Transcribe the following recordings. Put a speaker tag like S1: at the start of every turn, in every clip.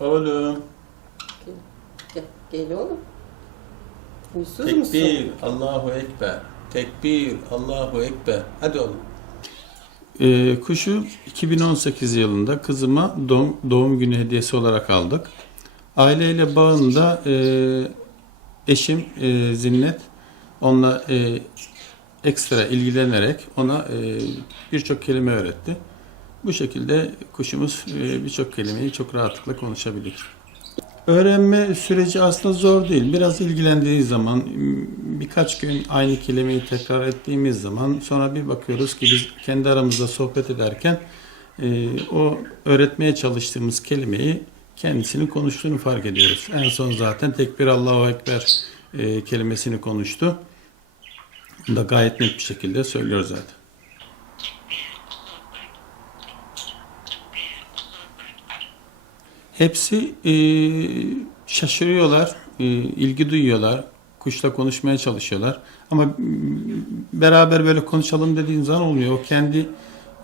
S1: Oğlum.
S2: Gel, gel oğlum. Huysuz
S1: Tekbir.
S2: musun?
S1: Allahu Ekber. Tekbir. Allahu Ekber. Hadi oğlum. Ee, kuşu 2018 yılında kızıma doğum, doğum günü hediyesi olarak aldık. Aileyle bağında e, eşim e, Zinnet onunla e, ekstra ilgilenerek ona e, birçok kelime öğretti. Bu şekilde kuşumuz e, birçok kelimeyi çok rahatlıkla konuşabilir. Öğrenme süreci aslında zor değil. Biraz ilgilendiği zaman, birkaç gün aynı kelimeyi tekrar ettiğimiz zaman sonra bir bakıyoruz ki biz kendi aramızda sohbet ederken e, o öğretmeye çalıştığımız kelimeyi kendisinin konuştuğunu fark ediyoruz. En son zaten tekbir Allahu Ekber e, kelimesini konuştu. Bunu da gayet net bir şekilde söylüyor zaten. Hepsi e, şaşırıyorlar, e, ilgi duyuyorlar, kuşla konuşmaya çalışıyorlar. Ama beraber böyle konuşalım dediğin zaman olmuyor. O kendi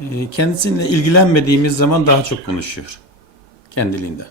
S1: e, kendisiyle ilgilenmediğimiz zaman daha çok konuşuyor kendiliğinden.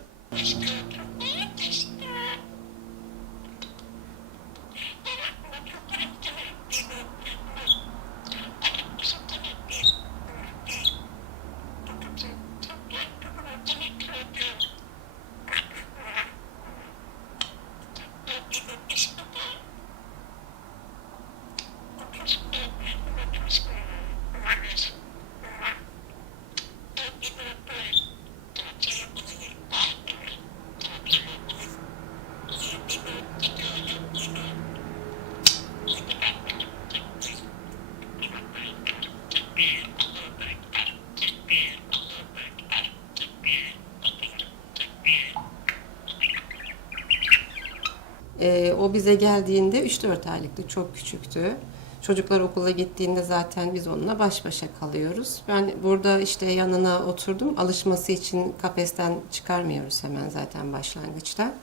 S2: Ee, o bize geldiğinde 3-4 aylıktı, çok küçüktü. Çocuklar okula gittiğinde zaten biz onunla baş başa kalıyoruz. Ben burada işte yanına oturdum. Alışması için kafesten çıkarmıyoruz hemen zaten başlangıçta.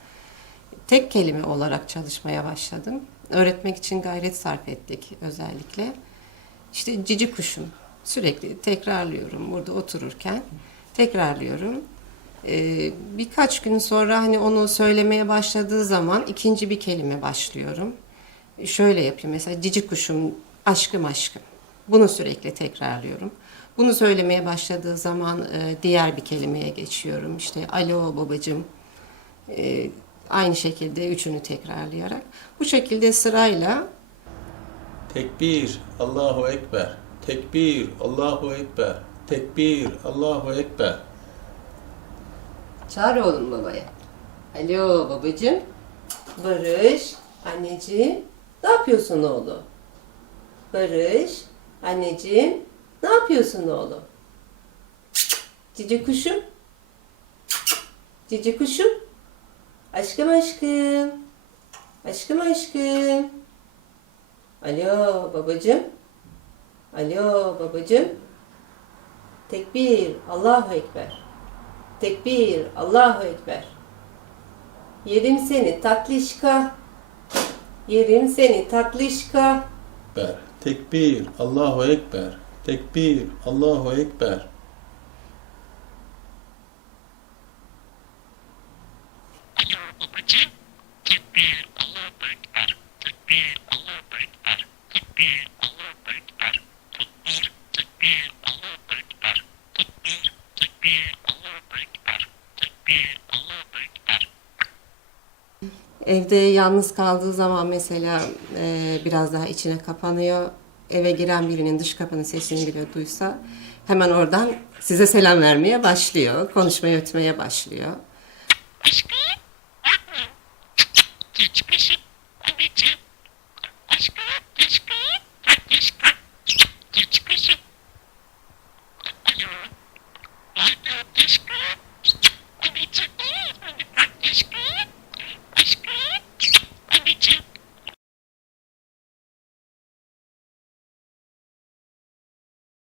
S2: Tek kelime olarak çalışmaya başladım. Öğretmek için gayret sarf ettik özellikle. İşte cici kuşum. Sürekli tekrarlıyorum burada otururken. Tekrarlıyorum. Ee, birkaç gün sonra hani onu söylemeye başladığı zaman ikinci bir kelime başlıyorum. Şöyle yapayım mesela cici kuşum, aşkım aşkım. Bunu sürekli tekrarlıyorum. Bunu söylemeye başladığı zaman e, diğer bir kelimeye geçiyorum. İşte alo babacığım. E, aynı şekilde üçünü tekrarlayarak. Bu şekilde sırayla
S1: Tekbir, Allahu Ekber. Tekbir, Allahu Ekber. Tekbir, Allahu Ekber.
S2: Çağır oğlum babaya. Alo babacığım. Barış, anneciğim. Ne yapıyorsun oğlum? Barış, anneciğim. Ne yapıyorsun oğlum? Cici kuşum. Cici kuşum. Aşkım aşkım. Aşkım aşkım. Alo babacığım. Alo babacığım. Tekbir. Allahu Ekber. Tekbir, Allahu Ekber. Yerim seni tatlışka. Yerim seni tatlışka.
S1: Ekber. Tekbir, Allahu Ekber. Tekbir, Allahu Ekber.
S3: babacığım. Tekbir, Allahu Ekber. Tekbir, Allahu Ekber. Tekbir,
S2: Evde yalnız kaldığı zaman mesela e, biraz daha içine kapanıyor. Eve giren birinin dış kapının sesini bile duysa hemen oradan size selam vermeye başlıyor. Konuşmaya ötmeye başlıyor. Aşkım. Çıkmışım. Anneciğim.